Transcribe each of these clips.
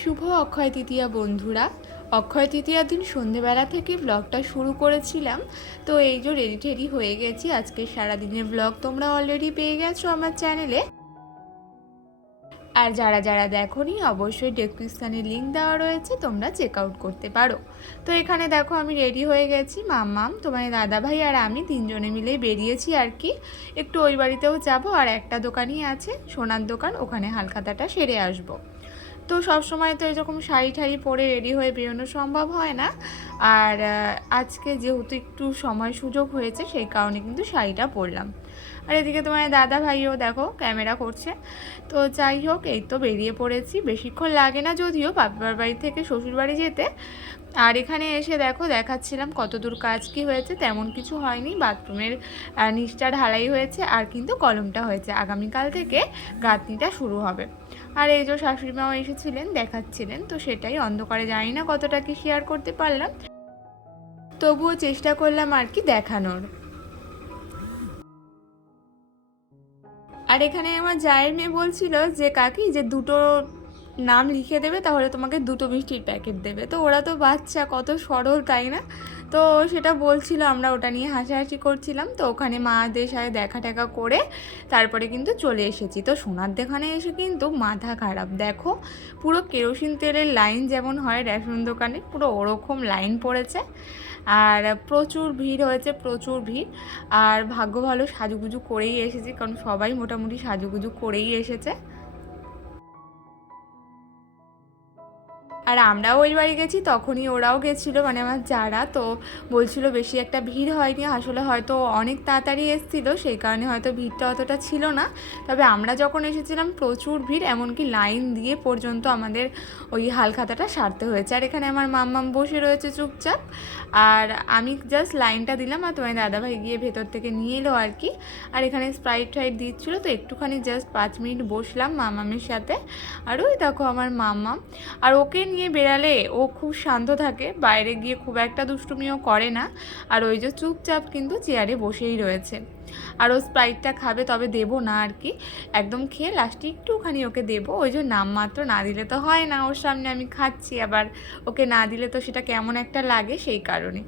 শুভ অক্ষয় তৃতীয়া বন্ধুরা। অক্ষয় তৃতীয়ার দিন সন্ধেবেলা থেকে ব্লগটা শুরু করেছিলাম। তো এই যে রেডি টেডি হয়ে গেছি। আজকে সারাদিনের ব্লগ তোমরা অলরেডি পেয়ে গেছো আমার চ্যানেলে। আর যারা যারা দেখোনি অবশ্যই ডেসক্রিপশানে লিঙ্ক দেওয়া রয়েছে, তোমরা চেক আউট করতে পারো। তো এখানে দেখো আমি রেডি হয়ে গেছি, মাম্মাম, তোমার দাদাভাই আর আমি তিনজনে মিলে বেরিয়েছি আর কি। একটু ওই বাড়িতেও যাবো, আর একটা দোকানই আছে সোনার দোকান, ওখানে হালখাতাটা সেরে আসবো। তো সব সময় তো এরকম শাড়ি ঠাড়ি পরে রেডি হয়ে বেরোনো সম্ভব হয় না। আর আজকে যেহেতু একটু সময় সুযোগ হয়েছে সেই কারণে কিন্তু শাড়িটা পরলাম। আর এদিকে তোমার দাদা ভাইও দেখো ক্যামেরা করছে। তো যাই হোক, এই তো বেরিয়ে পড়েছি, বেশিক্ষণ লাগে না যদিও বাবার বাড়ি থেকে শ্বশুর বাড়ি যেতে। আর এখানে এসে দেখো দেখাচ্ছিলাম কত দূর কাজ কি হয়েছে। তেমন কিছু হয়নি, বাথরুমের নিচটা ঢালাই হয়েছে আর কিন্তু কলমটা হয়েছে। আগামীকাল থেকে গাঁথনিটা শুরু হবে। আর এই যে শাশুড়ি মাও এসেছিলেন, দেখাচ্ছিলেন, তো সেটাই অন্ধকারে জানি না কতটা কি শেয়ার করতে পারলাম, তবুও চেষ্টা করলাম আর কি দেখানোর। আর এখানে আমার জায়ের মেয়ে বলছিল যে কাকি যে দুটো নাম লিখে দেবে, তাহলে তোমাকে দুটো মিষ্টির প্যাকেট দেবে। তো ওরা তো বাচ্চা, কত সরল তাই না? তো সেটা বলছিল, আমরা ওটা নিয়ে হাসাহাসি করছিলাম। তো ওখানে মাদের সাথে দেখা টেকা করে তারপরে কিন্তু চলে এসেছি। তো সোনার দোকানে এসে কিন্তু মাথা খারাপ, দেখো পুরো কেরোসিন তেলের লাইন যেমন হয় রেশন দোকানে, পুরো ওরকম লাইন পড়েছে। আর প্রচুর ভিড় হয়েছে, প্রচুর ভিড়। আর ভাগ্য ভালো সাজুগুজু করেই এসেছি, কারণ সবাই মোটামুটি সাজুগুজু করেই এসেছে। আর আমরাও ওই বাড়ি গেছি, তখনই ওরাও গেছিলো, মানে আমার যারা, তো বলছিল বেশি একটা ভিড় হয়নি। আসলে হয়তো অনেক তাড়াতাড়ি এসেছিলো, সেই কারণে হয়তো ভিড়টা অতটা ছিল না। তবে আমরা যখন এসেছিলাম প্রচুর ভিড়, এমনকি লাইন দিয়ে পর্যন্ত আমাদের ওই হালখাতাটা সারতে হয়েছে। আর এখানে আমার মাম্মাম বসে রয়েছে চুপচাপ, আর আমি জাস্ট লাইনটা দিলাম, আর তোমার দাদাভাই গিয়ে ভেতর থেকে নিয়ে এলো আর কি। আর এখানে স্প্রাইট টাইট দিচ্ছিলো, তো একটুখানি জাস্ট 5 মিনিট বসলাম মামামের সাথে। আর ওই দেখো আমার মাম্মাম। আর ওকে নিয়ে বেরালে ও খুব শান্ত থাকে, বাইরে গিয়ে খুব একটা দুষ্টুমিও করে না। আর ওই যে চুপচাপ কিন্তু চেয়ারে বসেই রয়েছে। আর ও স্প্রাইটটা খাবে, তবে দেবো না আর কি, একদম খেয়ে লাস্টে একটুখানি ওকে দেবো। ওই যে নামমাত্র, না দিলে তো হয় না, ওর সামনে আমি খাচ্ছি, আবার ওকে না দিলে তো সেটা কেমন একটা লাগে, সেই কারণে।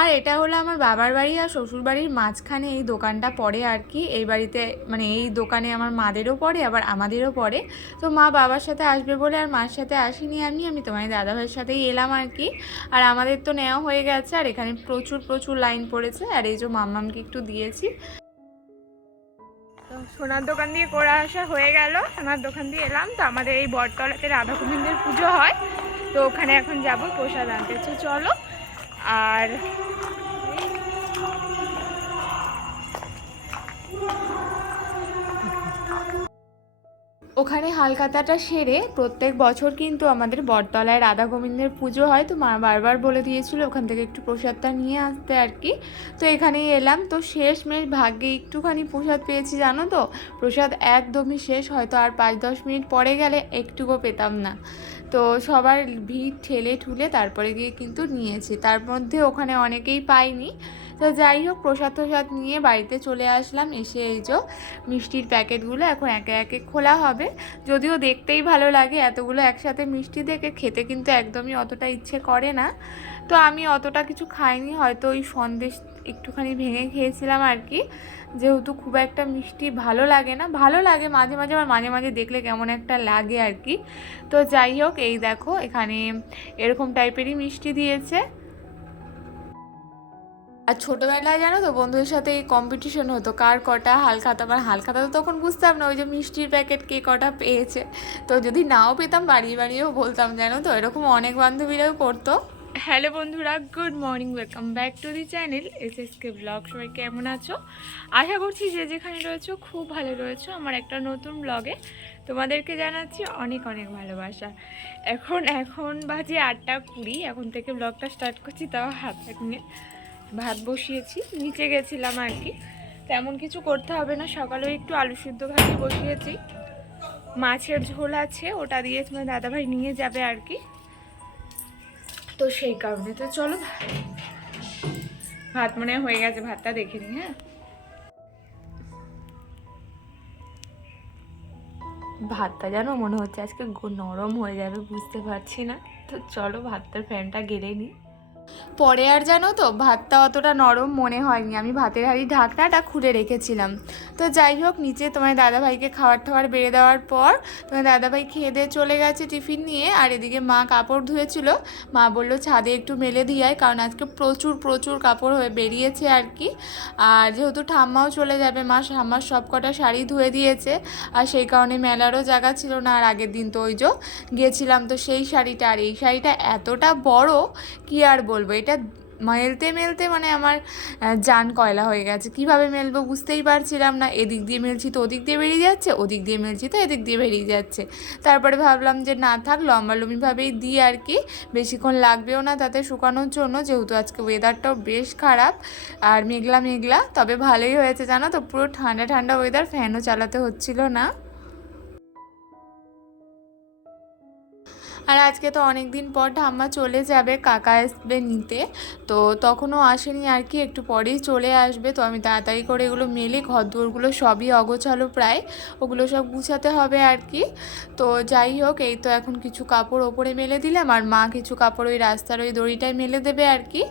আর এটা হলো আমার বাবার বাড়ি আর শ্বশুর বাড়ির মাঝখানে এই দোকানটা পড়ে আর কি। এই বাড়িতে মানে এই দোকানে আমার মাদেরও পড়ে, আবার আমাদেরও পড়ে। তো মা বাবার সাথে আসবে বলে আর মার সাথে আসিনি, আমি তোমার দাদাভাইয়ের সাথেই এলাম আর কি। আর আমাদের তো নেওয়া হয়ে গেছে, আর এখানে প্রচুর প্রচুর লাইন পড়েছে। আর এই যে মাম্মামকে একটু দিয়েছি। তো সোনার দোকান দিয়ে করে আসা হয়ে গেল, সোনার দোকান দিয়ে এলাম। তো আমাদের এই বটতলাতে রাধা গোবিন্দের পুজো হয়, তো ওখানে এখন যাব প্রসাদ আনতে। চলো। আর ওখানে হালখাতাটা সেরে প্রত্যেক বছর কিন্তু আমাদের বটতলায় রাধা গোবিন্দের পুজো হয়। তো মা বারবার বলে দিয়েছিল ওখান থেকে একটু প্রসাদটা নিয়ে আসতে আর কি। তো এখানেই এলাম। তো শেষমেশ ভাগ্যে একটুখানি প্রসাদ পেয়েছি, জানো তো, প্রসাদ একদমই শেষ, হয়তো আর 5-10 মিনিট পরে গেলে একটুকু পেতাম না। তো সবার ভিড় ঠেলে ঠুলে তারপরে গিয়ে কিন্তু নিয়েছি, তার মধ্যে ওখানে অনেকেই পাইনি। তো যাই হোক, প্রসাদ টসাদ নিয়ে বাড়িতে চলে আসলাম। এসে এই যে মিষ্টির প্যাকেটগুলো এখন একে একে খোলা হবে। যদিও দেখতেই ভালো লাগে, এতগুলো একসাথে মিষ্টি দেখে খেতে কিন্তু একদমই অতটা ইচ্ছে করে না। তো আমি অতটা কিছু খাইনি, হয়তো ওই সন্দেশ একটুখানি ভেঙে খেয়েছিলাম আর কি, যেহেতু খুব একটা মিষ্টি ভালো লাগে না। ভালো লাগে মাঝে মাঝে, আমার মাঝে মাঝে দেখলে কেমন একটা লাগে আর কি। তো যাই হোক, এই দেখো এখানে এরকম টাইপেরই মিষ্টি দিয়েছে। আর ছোটোবেলায় জানো তো বন্ধুদের সাথে এই কম্পিটিশন হতো কার কটা হালখাতা। আমার হালখাতা তো তখন বুঝতাম না, ওই যে মিষ্টির প্যাকেট কে কটা পেয়েছে। তো যদি নাও পেতাম বাড়িয়ে বাড়িয়েও বলতাম, জানো তো, এরকম অনেক বান্ধবীরাও করতো। হ্যালো বন্ধুরা, good morning, welcome back to the channel SSK blog. সবাই কেমন আছো? আশা করছি যে যেখানে রয়েছো খুব ভালো রয়েছো। আমার একটা নতুন ব্লগে তোমাদেরকে জানাচ্ছি অনেক অনেক ভালোবাসা। এখন বাজে 8টা 20, এখন থেকে ব্লগটা স্টার্ট করছি, তাও হাত নিয়ে। ভাত বসিয়েছি, নিচে গেছিলাম আর কি, তেমন কিছু করতে হবে না। সকালেও একটু আলু সিদ্ধ ভাজি বসিয়েছি, মাছের ঝোল আছে, ওটা দিয়ে তোমার দাদাভাই নিয়ে যাবে আর কি। তো সেই কারণে তো চলো, ভাত মনে হয়ে গেছে, ভাতটা দেখে নিই। হ্যাঁ, ভাতটা যেন মনে হচ্ছে আজকে নরম হয়ে যাবে, বুঝতে পারছি না। তো চলো ভাতটার ফ্যানটা গেলে নিই। পরে আর জানো তো ভাতটা অতটা নরম মনে হয়নি, আমি ভাতের হাঁড়ির ঢাকনাটা খুলে রেখেছিলাম। তো যাই হোক, নিচে তোমার দাদাভাইকে খাবার টাবার বেড়ে দেওয়ার পর তোমার দাদাভাই খেয়ে দিয়ে চলে গেছে টিফিন নিয়ে। আর এদিকে মা কাপড় ধুয়েছিল, মা বললো ছাদে একটু মেলে দিয়ে আয়, কারণ আজকে প্রচুর প্রচুর কাপড় হয়ে বেরিয়েছে আর কি। আর যেহেতু ঠাম্মাও চলে যাবে, মা ঠাম্মার সব কটা শাড়ি ধুয়ে দিয়েছে, আর সেই কারণে মেলারও জায়গা ছিল না। আর আগের দিন তো ওই যে গিয়েছিলাম, তো সেই শাড়িটা, আর এই শাড়িটা এতটা বড় কি আর বলবো, এটা মেলতে মেলতে মানে আমার জান কয়লা হয়ে গেছে। কিভাবে মেলবো বুঝতেই পারছিলাম না, এদিক দিয়ে মেলছি তো ওদিক দিয়ে বেরিয়ে যাচ্ছে, ওদিক দিয়ে মেলছি তো এদিক দিয়ে বেরিয়ে যাচ্ছে। তারপরে ভাবলাম যে না থাক, লম্বালম্বিভাবেই দিই আর কি, বেশিক্ষণ লাগবেও না তাতে শুকানোর জন্য, যেহেতু আজকে ওয়েদারটাও বেশ খারাপ আর মেঘলা মেঘলা। তবে ভালোই হয়েছে জানো তো, পুরো ঠান্ডা ঠান্ডা ওয়েদার, ফ্যানও চালাতে হচ্ছিল না। আর আজকে তো অনেক দিন পর ঠাম্মা চলে যাবে, কাকা আসবে নিতে, তো তখনও আসেনি আর কি, একটু পরেই চলে আসবে। তো আমি তাড়াতাড়ি করে এগুলো মেলে, ঘর দুয়ারগুলো সবই অগোছালো প্রায়, ওগুলো সব গুছাতে হবে আর কি। তো যাই হোক, এই তো এখন কিছু কাপড় ওপরে মেলে দিলাম, আর মা কিছু কাপড় ওই রাস্তার ওই দড়িটায় মেলে দেবে আর কি।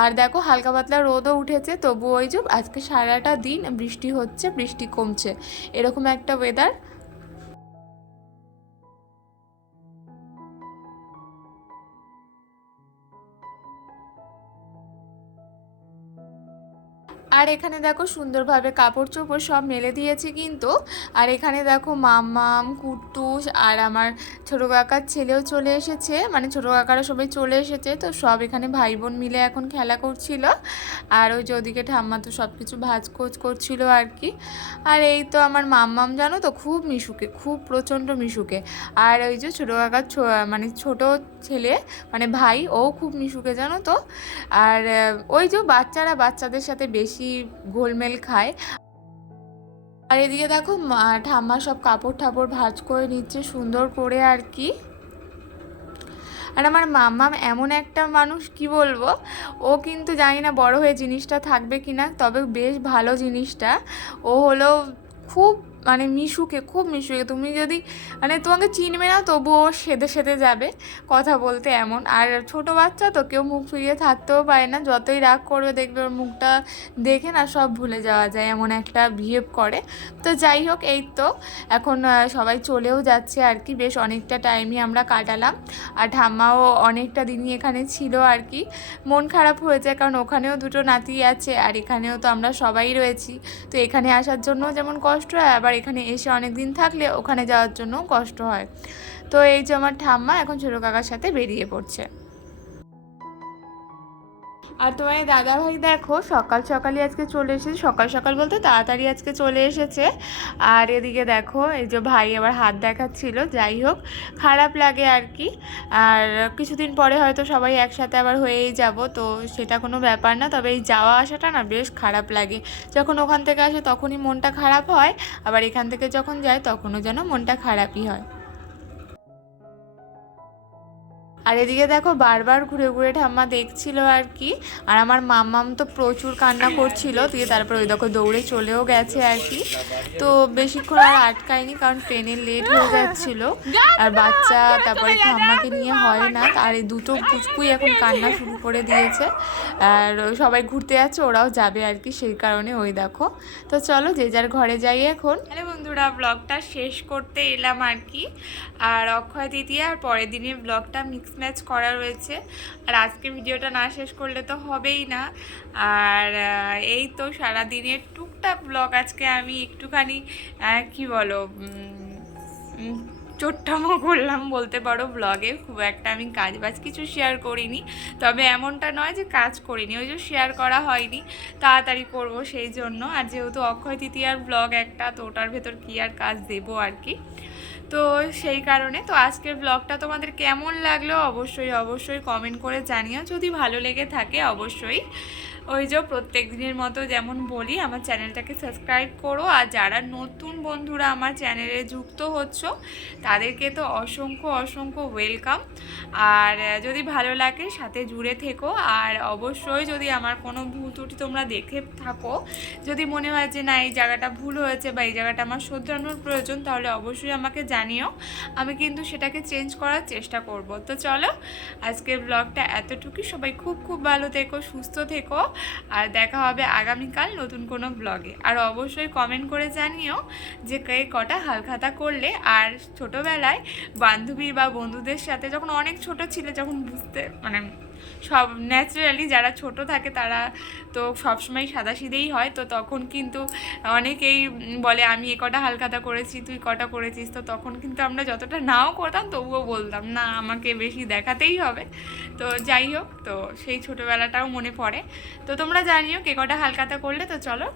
আর দেখো হালকা পাতলা রোদও উঠেছে, তবু ওই যে আজকে সারাটা দিন বৃষ্টি হচ্ছে, বৃষ্টি কমছে, এরকম একটা ওয়েদার। আর এখানে দেখো সুন্দরভাবে কাপড় চোপড় সব মেলে দিয়েছি কিন্তু। আর এখানে দেখো মাম্মাম, কুট্টুস আর আমার ছোটো কাকার ছেলেও চলে এসেছে, মানে ছোটো কাকারা সবাই চলে এসেছে। তো সব এখানে ভাই বোন মিলে এখন খেলা করছিল। আর ওই যে ওদিকে ঠাম্মা তো সব কিছু ভাজকোজ করছিল আর কি। আর এই তো আমার মাম্মাম জানো তো খুব মিশুকে, খুব প্রচণ্ড মিশুকে। আর ওই যে ছোটো কাকার মানে ছোটো ছেলে মানে ভাই, ও খুব মিশুকে জানো তো। আর ওই যে বাচ্চারা বাচ্চাদের সাথে বেশি ঘোলমেল খায়। আর এদিকে দেখো ঠাম্মা সব কাপড় ঠাপড় ভাঁজ করে নিচ্ছে সুন্দর করে আর কি। আর আমার মাম্মাম এমন একটা মানুষ, কি বলবো, ও কিন্তু জানি না বড় হয়ে জিনিসটা থাকবে কিনা, তবে বেশ ভালো জিনিসটা। ও হলো খুব মানে মিশুকে, খুব মিশুকে, তুমি যদি মানে তোমাকে চিনবে না তবুও সেদে সেদে যাবে কথা বলতে, এমন। আর ছোট বাচ্চা তো কেউ মুখ ফিরিয়ে থাকতেও পারে না, যতই রাগ করবে দেখবে ওর মুখটা দেখে না সব ভুলে যাওয়া যায়, এমন একটা বিহেভ করে। তো যাই হোক, এই তো এখন সবাই চলেও যাচ্ছে আর কি, বেশ অনেকটা টাইমই আমরা কাটালাম। আর ঠাম্মাও অনেকটা দিনই এখানে ছিল আর কি। মন খারাপ হয়েছে, কারণ ওখানেও দুটো নাতি আছে আর এখানেও তো আমরা সবাই রয়েছি। তো এখানে আসার জন্য যেমন কষ্ট হয়, আবার এখানে এসে অনেক দিন থাকলে ওখানে যাওয়ার জন্যও কষ্ট হয়। তো এই যে আমার ঠাম্মা এখন ছোটো কাকার সাথে বেরিয়ে পড়ছে। আর তোমার দাদাভাই দেখো সকাল সকালই আজকে চলে এসেছে, সকাল সকাল বলতে তাড়াতাড়ি আজকে চলে এসেছে। আর এদিকে দেখো এই যে ভাই আবার হাত দেখাচ্ছিল, যাই হোক খারাপ লাগে আর কি। আর কিছুদিন পরে হয়তো সবাই একসাথে আবার হয়েই যাব, তো সেটা কোনো ব্যাপার না, তবে এই যাওয়া আসাটা না বেশ খারাপ লাগে। যখন ওখান থেকে আসে তখনই মনটা খারাপ হয়, আবার এখান থেকে যখন যায় তখনও যেন মনটা খারাপই হয়। আর এদিকে দেখো বারবার ঘুরে ঘুরে ঠাম্মা দেখছিল আর কি। আর আমার মাম্মাম তো প্রচুর কান্না করছিল, দিয়ে তারপর ওই দেখো দৌড়ে চলেও গেছে আর কি। তো বেশিক্ষণ আর আটকায়নি, কারণ ট্রেনে লেট হয়ে যাচ্ছিল। আর বাচ্চা তারপরে ঠাম্মাকে নিয়ে হয় না, আর এই দুটো পুচকুই এখন কান্না শুরু করে দিয়েছে। আর সবাই ঘুরতে যাচ্ছে, ওরাও যাবে আর কি, সেই কারণে ওই দেখো। তো চলো যে যার ঘরে যাই এখন। হ্যালো বন্ধুরা, ব্লগটা শেষ করতে এলাম আর কি। আর অক্ষয় তৃতীয়া আর পরের দিনের ব্লগটা মিক্স ম্যাচ করা রয়েছে। আর আজকে ভিডিওটা না শেষ করলে তো হবেই না। আর এই তো সারাদিনের টুকটাক ব্লগ আজকে আমি একটুখানি কি বলো চোট্টামো করলাম বলতে পারো ব্লগে। খুব একটা আমি কাজ বাজ কিছু শেয়ার করিনি, তবে এমনটা নয় যে কাজ করিনি, ওই যে শেয়ার করা হয়নি, তাড়াতাড়ি করব সেই জন্য। আর যেহেতু অক্ষয় তৃতীয়ার ব্লগ একটা, তো ওটার ভেতর কী আর কাজ দেবো আর কি। তো সেই কারণে তো আজকের ব্লগটা তোমাদের কেমন লাগলো অবশ্যই অবশ্যই কমেন্ট করে জানিও। যদি ভালো লেগে থাকে অবশ্যই ওই যে প্রত্যেক দিনের মতো যেমন বলি আমার চ্যানেলটাকে সাবস্ক্রাইব করো। আর যারা নতুন বন্ধুরা আমার চ্যানেলে যুক্ত হচ্ছ তাদেরকে তো অসংখ্য অসংখ্য ওয়েলকাম। আর যদি ভালো লাগে সাথে জুড়ে থেকো। আর অবশ্যই যদি আমার কোনো ভুল ত্রুটি তোমরা দেখে থাকো, যদি মনে হয় যে না এই জায়গাটা ভুল হয়েছে বা এই জায়গাটা আমার শোধরানোর প্রয়োজন, তাহলে অবশ্যই আমাকে জানিও, আমি কিন্তু সেটাকে চেঞ্জ করার চেষ্টা করব। তো চলো আজকের ব্লগটা এতটুকুই। সবাই খুব খুব ভালো থেকো, সুস্থ থেকো, আর দেখা হবে আগামীকাল নতুন কোনো ব্লগে। আর অবশ্যই কমেন্ট করে জানিও যে কে কটা হালখাতা করলে। আর ছোটোবেলায় বান্ধবী বা বন্ধুদের সাথে যখন অনেক ছোট ছিলে, যখন বুঝতে মানে সব ন্যাচারালি যারা ছোট থাকে তারা তো সবসময় সাদাসিধেই হয়, তো তখন কিন্তু অনেকেই বলে আমি এ কটা হালখাতা করেছি, তুই কটা করেছিস। তো তখন কিন্তু আমরা যতটা নাও করতাম তবুও বলতাম না আমাকে বেশি দেখাতেই হবে। তো যাই হোক, তো সেই ছোটোবেলাটাও মনে পড়ে। তো তোমরা জানিও কে কটা হালখাতা করলে। তো চলো